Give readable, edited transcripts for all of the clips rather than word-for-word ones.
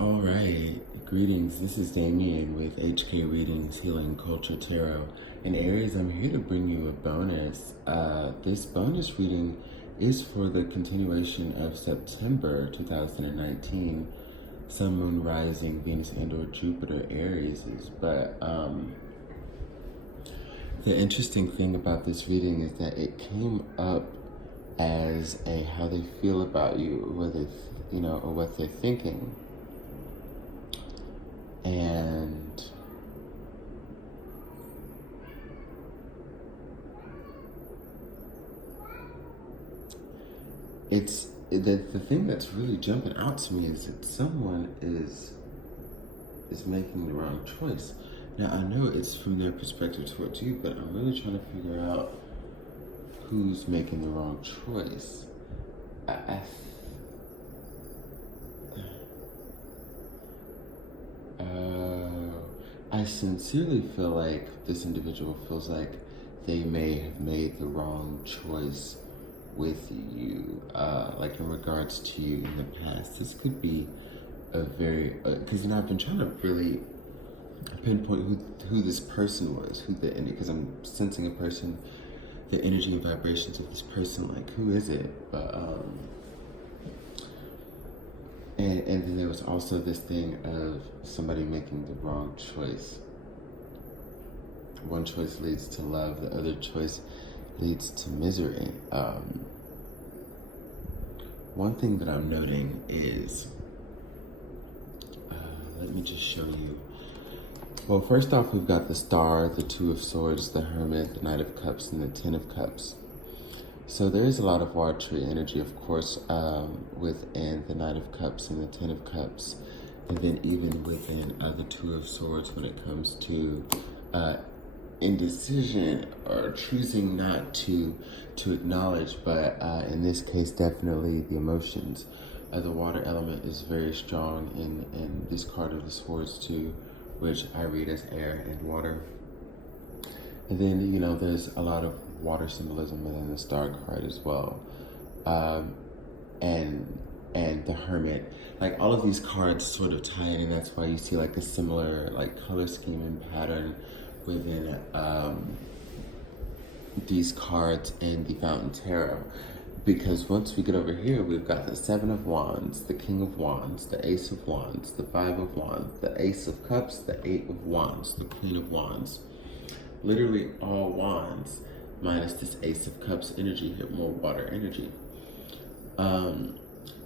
All right, greetings. This is Damien with HK Readings Healing Culture Tarot. And Aries, I'm here to bring you a bonus. This bonus reading is for the continuation of September 2019, Sun, Moon, Rising, Venus, and/or Jupiter Aries. But the interesting thing about this reading is that it came up as a how they feel about you, whether or what they're thinking. And it's the thing that's really jumping out to me is that someone is making the wrong choice. Now I know it's from their perspective towards you, but I'm really trying to figure out who's making the wrong choice. I I sincerely feel like this individual feels like they may have made the wrong choice with you, like in regards to you in the past. This could be a very, because I've been trying to really pinpoint who this person was, because I'm sensing a person, the energy and vibrations of this person, like who is it? But and then there was also this thing of somebody making the wrong choice. One choice leads to love, the other choice leads to misery. One thing that I'm noting is, let me just show you. Well, first off, we've got the Star, the Two of Swords, the Hermit, the Knight of Cups, and the Ten of Cups. So there is a lot of water tree energy, of course, within the Knight of Cups and the Ten of Cups, and then even within the Two of Swords when it comes to indecision or choosing not to acknowledge, but in this case, definitely the emotions. The water element is very strong in this card of the Swords too, which I read as air and water. And then, there's a lot of water symbolism within the Star card as well. And the Hermit. Like, all of these cards sort of tie in, and that's why you see like a similar like color scheme and pattern within these cards in the Fountain Tarot. Because once we get over here, we've got the Seven of Wands, the King of Wands, the Ace of Wands, the Five of Wands, the Ace of Cups, the Eight of Wands, the Queen of Wands. Literally all wands, minus this Ace of Cups energy here, more water energy.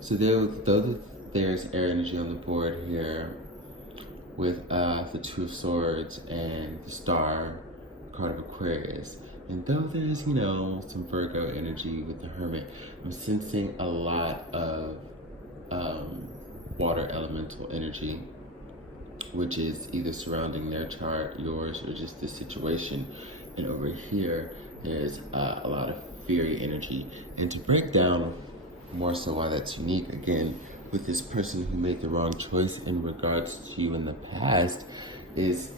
So though there's air energy on the board here with the Two of Swords and the Star, card of Aquarius, and though there's, some Virgo energy with the Hermit, I'm sensing a lot of water elemental energy, which is either surrounding their chart, yours, or just the situation. And over here, there's a lot of fiery energy. And to break down more so why that's unique, again, with this person who made the wrong choice in regards to you in the past, is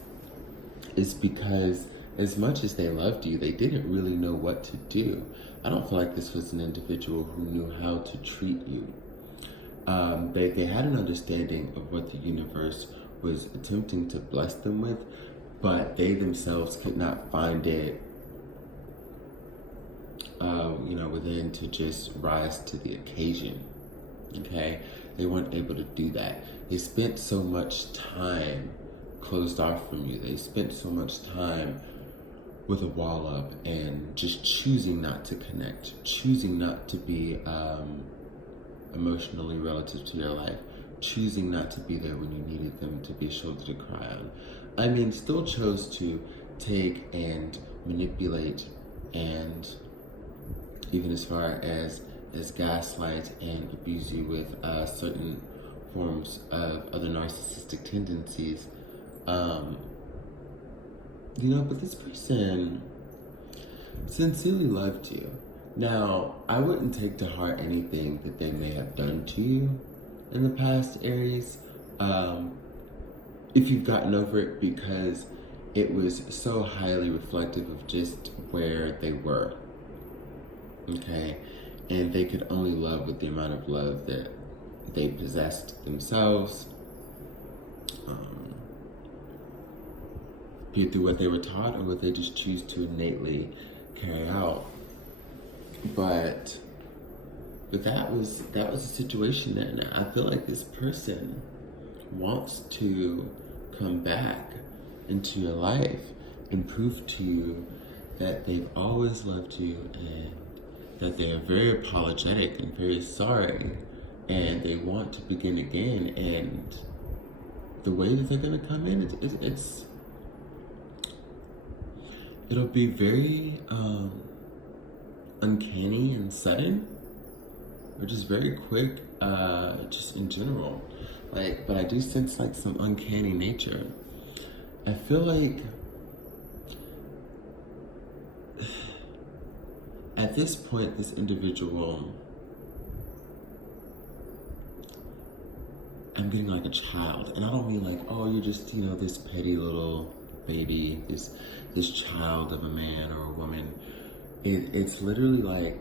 because as much as they loved you, they didn't really know what to do. I don't feel like this was an individual who knew how to treat you. They had an understanding of what the universe was attempting to bless them with, but they themselves could not find it, within to just rise to the occasion. Okay? They weren't able to do that. They spent so much time closed off from you. They spent so much time with a wall up and just choosing not to connect, choosing not to be emotionally relative to your life, choosing not to be there when you needed them to be a shoulder to cry on. I mean, still chose to take and manipulate, and even as far as gaslight and abuse you with certain forms of other narcissistic tendencies. But this person sincerely loved you. Now, I wouldn't take to heart anything that they may have done to you in the past, Aries, if you've gotten over it, because it was so highly reflective of just where they were, okay? And they could only love with the amount of love that they possessed themselves, um, be it through what they were taught or what they just choose to innately carry out. But that was a situation that I feel like this person wants to come back into your life and prove to you that they've always loved you and that they are very apologetic and very sorry and they want to begin again. And the way that they're going to come in, it'll be very uncanny and sudden, or just very quick, just in general. Like, but I do sense like some uncanny nature. I feel like at this point, this individual, I'm getting like a child, and I don't mean like, oh, you're just, you know, this petty little baby, this child of a man or a woman. It's literally like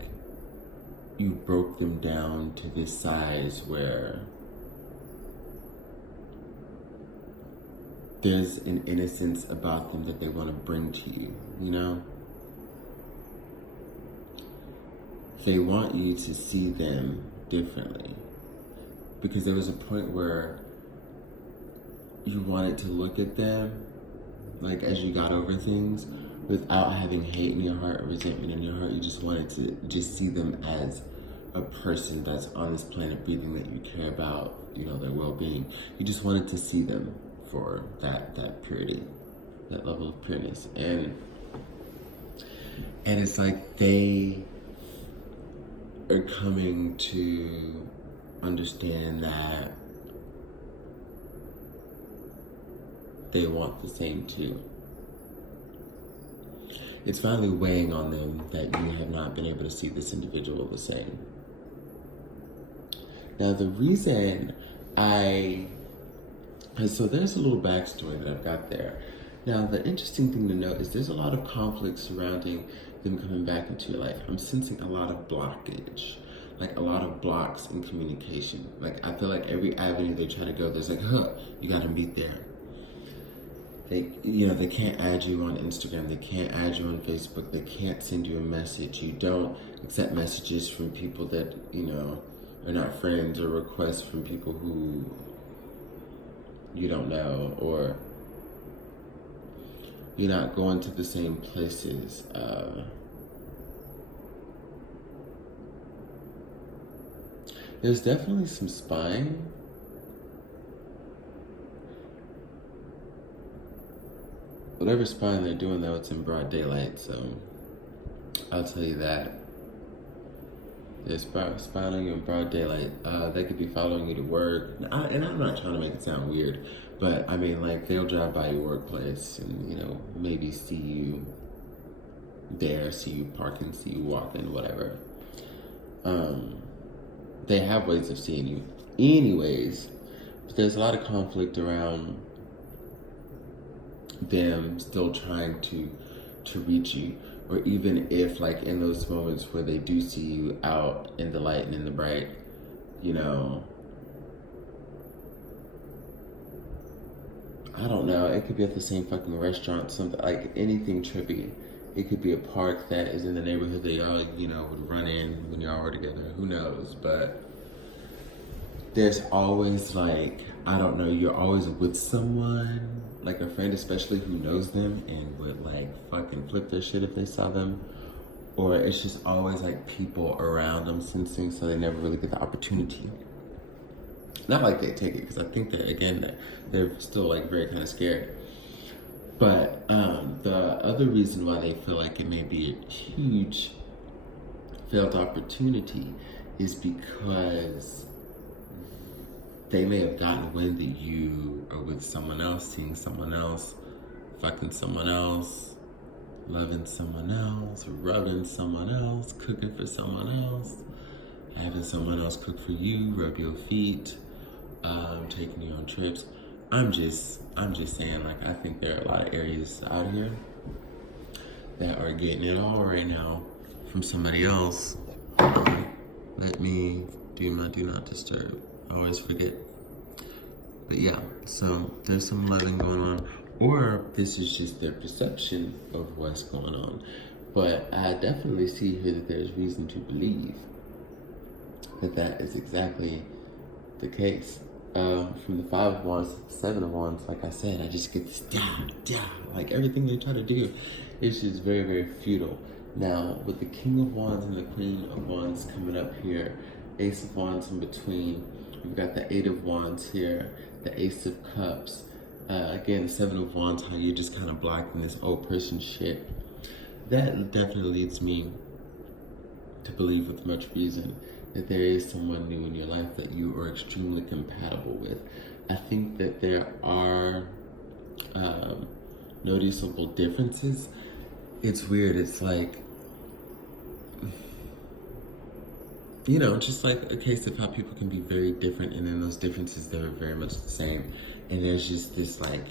you broke them down to this size where there's an innocence about them that they want to bring to you, you know? They want you to see them differently. Because there was a point where you wanted to look at them, like as you got over things, without having hate in your heart or resentment in your heart. You just wanted to just see them as a person that's on this planet breathing, that you care about, you know, their well-being. You just wanted to see them for that purity, that level of pureness. And it's like they are coming to understand that they want the same too. It's finally weighing on them that you have not been able to see this individual the same. Now, the reason so there's a little backstory that I've got there. Now, the interesting thing to note is there's a lot of conflict surrounding them coming back into your life. I'm sensing a lot of blockage, like a lot of blocks in communication. Like, I feel like every avenue they try to go, there's like, you gotta meet there. They can't add you on Instagram. They can't add you on Facebook. They can't send you a message. You don't accept messages from people that, you know, are not friends, or requests from people who you don't know, or you're not going to the same places. There's definitely some spying. Whatever spying they're doing, though, it's in broad daylight, so I'll tell you that. They're spying on you in broad daylight. They could be following you to work. And I'm not trying to make it sound weird, but I mean, like, they'll drive by your workplace and, you know, maybe see you there, see you parking, see you walking, whatever. They have ways of seeing you. Anyways, but there's a lot of conflict around them still trying to reach you. Or even if, like, in those moments where they do see you out in the light and in the bright, you know, I don't know, it could be at the same fucking restaurant, something, like, anything trippy. It could be a park that is in the neighborhood that y'all, you know, would run in when y'all were together. Who knows? But there's always, like, I don't know, you're always with someone, like a friend especially, who knows them and would, like, fucking flip their shit if they saw them. Or it's just always, like, people around them sensing, so they never really get the opportunity. Not like they take it, because I think that, again, they're still, like, very kind of scared. But the other reason why they feel like it may be a huge failed opportunity is because they may have gotten wind that you are with someone else, seeing someone else, fucking someone else, loving someone else, rubbing someone else, cooking for someone else, having someone else cook for you, rub your feet, taking you on trips. I'm just saying, like, I think there are a lot of Aries out here that are getting it all right now from somebody else. Let me do my do not disturb. I always forget. But yeah, so there's some loving going on, or this is just their perception of what's going on. But I definitely see here that there's reason to believe that that is exactly the case. From the Five of Wands to the Seven of Wands, like I said, I just get this like everything they try to do is just very, very futile. Now, with the King of Wands and the Queen of Wands coming up here, Ace of Wands in between, we've got the Eight of Wands here, the Ace of Cups, again, the Seven of Wands, how you're just kind of blocking this old person shit. That definitely leads me to believe with much reason that there is someone new in your life that you are extremely compatible with. I think that there are noticeable differences. It's weird. It's like, you know, just like a case of how people can be very different, and then those differences, they're very much the same. And there's just this like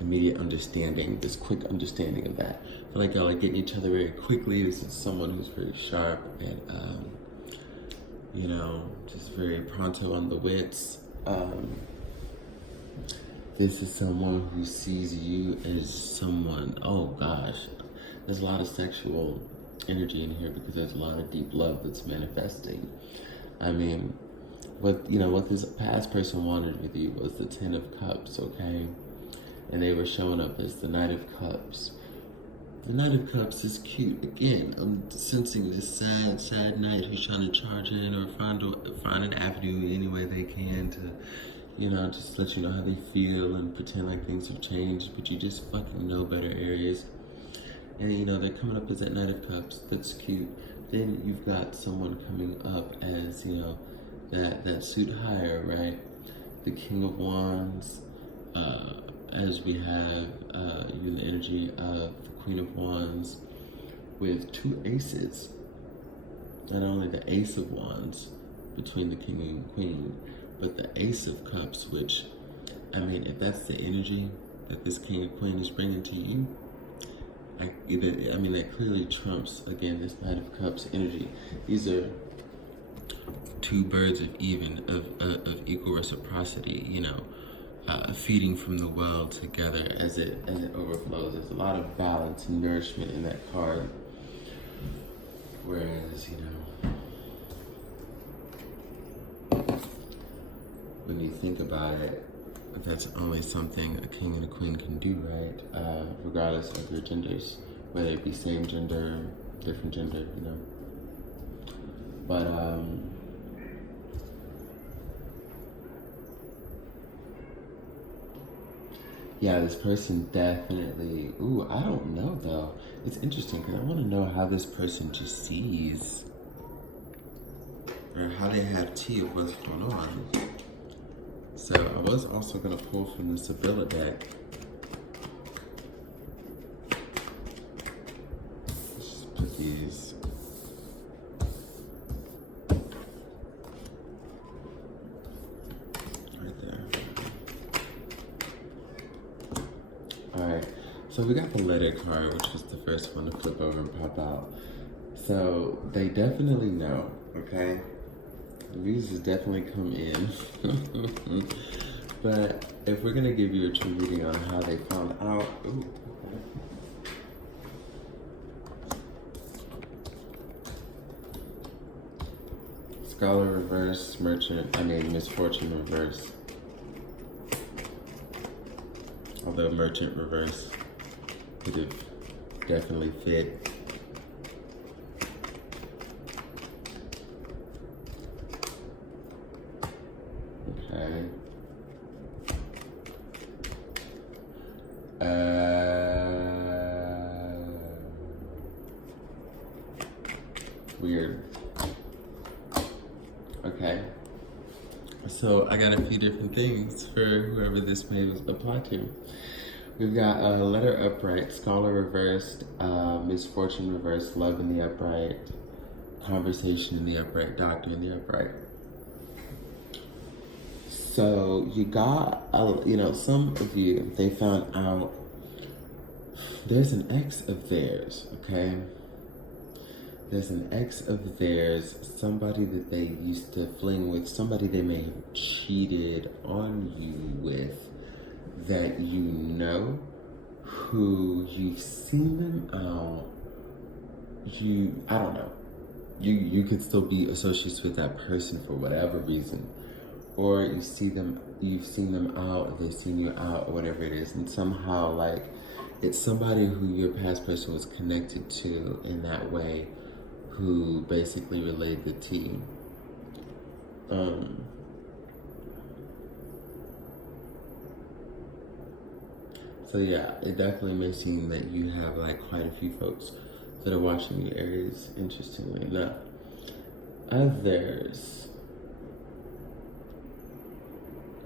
immediate understanding, this quick understanding of that. I feel like y'all are getting each other very quickly. This is someone who's very sharp and, you know, just very pronto on the wits. This is someone who sees you as someone, oh gosh, there's a lot of sexual energy in here because there's a lot of deep love that's manifesting. I mean, what this past person wanted with you was the Ten of Cups, okay? And they were showing up as the Knight of Cups. The Knight of Cups is cute. Again, I'm sensing this sad knight who's trying to charge in or find an avenue any way they can to, you know, just let you know how they feel and pretend like things have changed, but you just fucking know better, Aries. And, you know, they're coming up as that Knight of Cups. That's cute. Then you've got someone coming up as, you know, that suit higher, right? The King of Wands, as we have you in the energy of the Queen of Wands with two aces. Not only the Ace of Wands between the King and Queen, but the Ace of Cups, which, I mean, if that's the energy that this King and Queen is bringing to you, I mean, that clearly trumps, again, this Knight of Cups energy. These are two birds of equal reciprocity, you know, feeding from the well together as it overflows. There's a lot of balance and nourishment in that card. Whereas, you know, when you think about it, that's only something a king and a queen can do, right? Regardless of their genders, whether it be same gender, different gender, you know. But yeah, this person definitely, ooh, I don't know though. It's interesting because I want to know how this person just sees, or how they have tea of what's going on. So I was also going to pull from the Sibylla deck. Let's just put these. Right there. Alright, so we got the letter card, which was the first one to flip over and pop out. So they definitely know, okay? These has definitely come in. But if we're gonna give you a true reading on how they found out, ooh, Scholar reverse, misfortune reverse. Although merchant reverse could have definitely fit. Okay. Weird. Okay. So I got a few different things for whoever this may apply to. We've got letter upright, scholar reversed, misfortune reversed, love in the upright, conversation in the upright, doctor in the upright. So you got, some of you, they found out there's an ex of theirs, okay? There's an ex of theirs, somebody that they used to fling with, somebody they may have cheated on you with, that you know, who you've seen them out. I don't know. You could still be associates with that person for whatever reason. Or you've seen them out, they've seen you out, or whatever it is, and somehow, like, it's somebody who your past person was connected to in that way, who basically relayed the tea. So yeah, it definitely may seem that you have like quite a few folks that are watching you, Aries, interestingly enough. Others,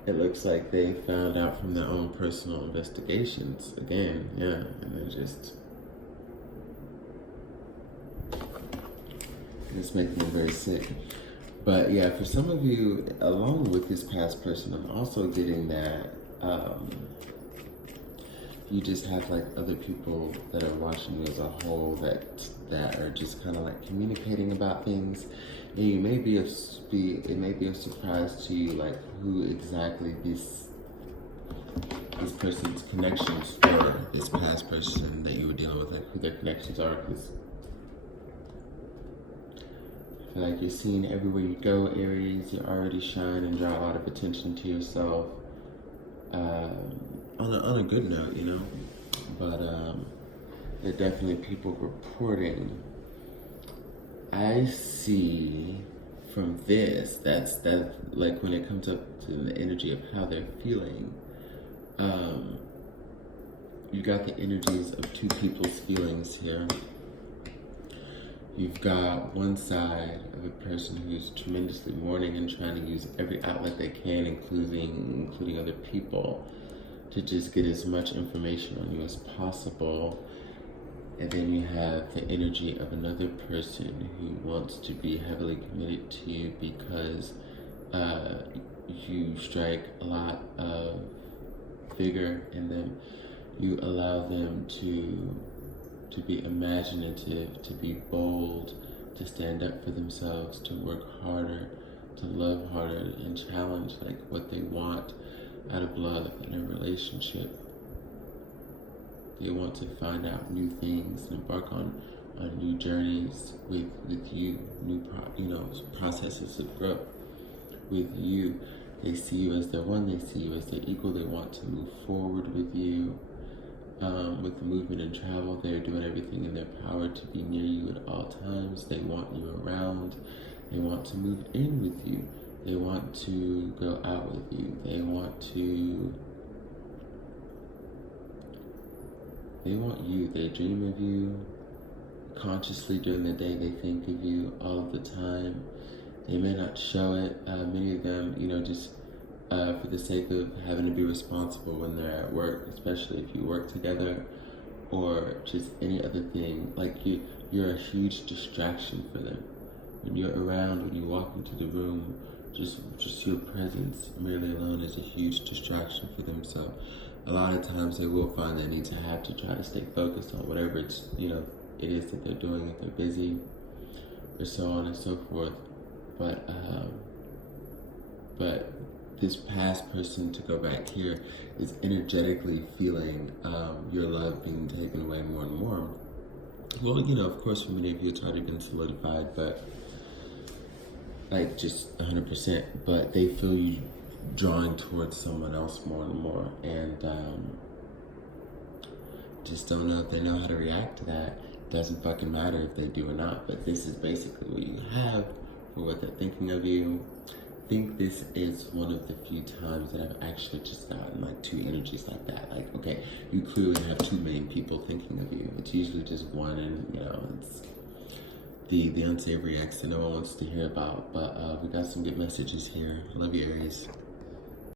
it looks like they found out from their own personal investigations. Again, yeah, and they're just, it's making me very sick. But yeah, for some of you, along with this past person, I'm also getting that you just have like other people that are watching you as a whole that are just kind of like communicating about things. And you may be it may be a surprise to you, like, who exactly this person's connections were, this past person that you were dealing with, like who their connections are, because I feel like you're seen everywhere you go, Aries. You already shine and draw a lot of attention to yourself. On a good note, you know. But there are definitely people reporting. I see from this, that's like when it comes up to the energy of how they're feeling, you got the energies of two people's feelings here. You've got one side of a person who's tremendously mourning and trying to use every outlet they can, including other people, to just get as much information on you as possible. And then you have the energy of another person who wants to be heavily committed to you because you strike a lot of vigor in them. You allow them to be imaginative, to be bold, to stand up for themselves, to work harder, to love harder, and challenge like what they want out of love in a relationship. They want to find out new things and embark on new journeys with you, processes of growth with you. They see you as their one, they see you as their equal, they want to move forward with you. With the movement and travel, they're doing everything in their power to be near you at all times. They want you around. They want to move in with you. They want to go out with you. They want you. They dream of you. Consciously during the day, they think of you all of the time. They may not show it. Many of them, just for the sake of having to be responsible when they're at work, especially if you work together, or just any other thing. Like you're a huge distraction for them. When you're around, when you walk into the room, just your presence merely alone is a huge distraction for them. So a lot of times they will find they need to have to try to stay focused on whatever it is that they're doing, if they're busy, or so on and so forth. But this past person, to go back here, is energetically feeling your love being taken away more and more. Well, of course, for many of you, it's already been solidified, but like just 100%. But they feel you drawing towards someone else more and more, and just don't know if they know how to react to that. Doesn't fucking matter if they do or not, but this is basically what you have for what they're thinking of you. I think this is one of the few times that I've actually just gotten like two energies like that. Like, okay, you clearly have two main people thinking of you. It's usually just one, and it's the unsavory ex that no one wants to hear about. But we got some good messages here. I love you, Aries.